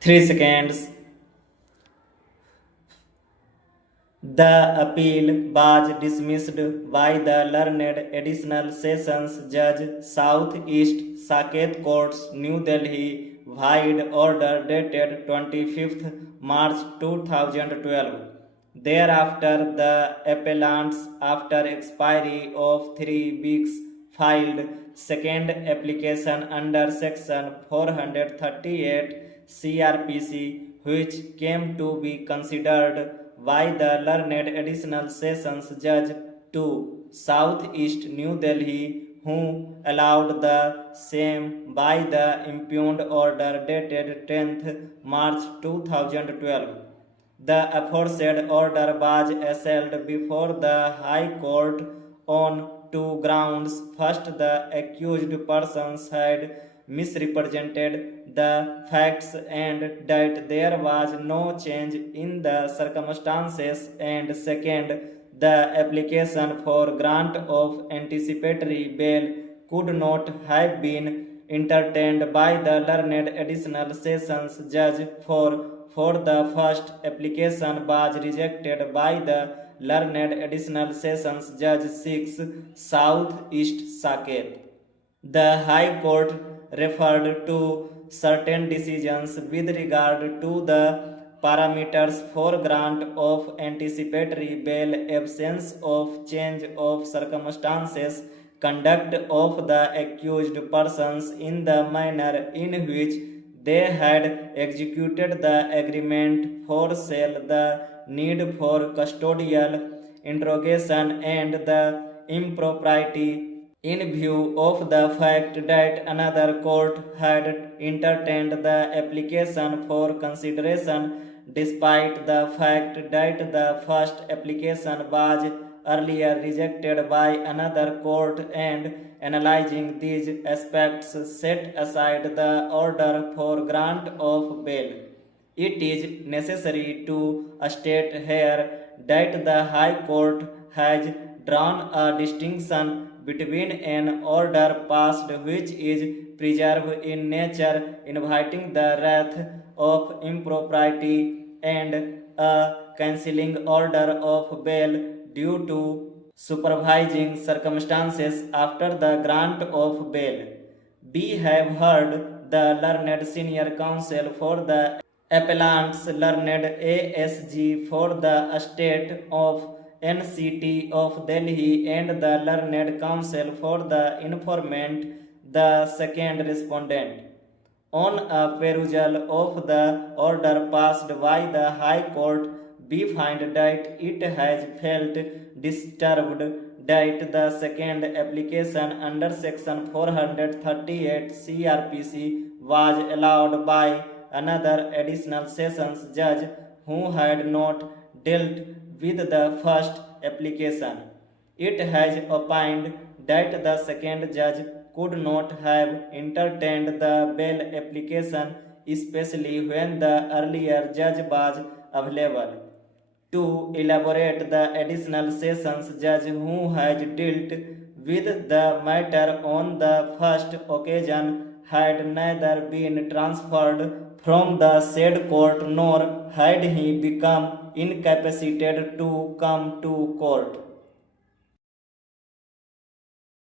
3 seconds. The appeal was dismissed by the learned Additional Sessions Judge, South East Saket Courts, New Delhi, vide order dated 25th March 2012. Thereafter, the appellants, after expiry of 3 weeks, filed second application under Section 438 CRPC, which came to be considered by the learned Additional Sessions Judge to South East New Delhi, who allowed the same by the impugned order dated 10th March 2012. The aforesaid order was assailed before the High Court on two grounds. First, the accused persons had misrepresented the facts and that there was no change in the circumstances, and second, the application for grant of anticipatory bail could not have been entertained by the learned Additional Sessions Judge, for the first application was rejected by the learned Additional Sessions Judge 6, South East Saket. The High Court referred to certain decisions with regard to the parameters for grant of anticipatory bail, absence of change of circumstances, conduct of the accused persons in the manner in which they had executed the agreement for sale, the need for custodial interrogation, and the impropriety in view of the fact that another court had entertained the application for consideration, despite the fact that the first application was earlier rejected by another court, and analyzing these aspects set aside the order for grant of bail. It is necessary to state here that the High Court has drawn a distinction between an order passed which is preserved in nature, inviting the wrath of impropriety, and a cancelling order of bail due to supervising circumstances after the grant of bail. We have heard the learned senior counsel for the appellants, learned ASG for the estate of NCT of Delhi, and the learned counsel for the informant, the second respondent. On a perusal of the order passed by the High Court, we find that it has felt disturbed that the second application under Section 438 CRPC was allowed by another Additional Sessions Judge who had not dealt with the first application. It has opined that the second judge could not have entertained the bail application, especially when the earlier judge was available. To elaborate, the Additional Sessions Judge who has dealt with the matter on the first occasion had neither been transferred from the said court nor had he become incapacitated to come to court.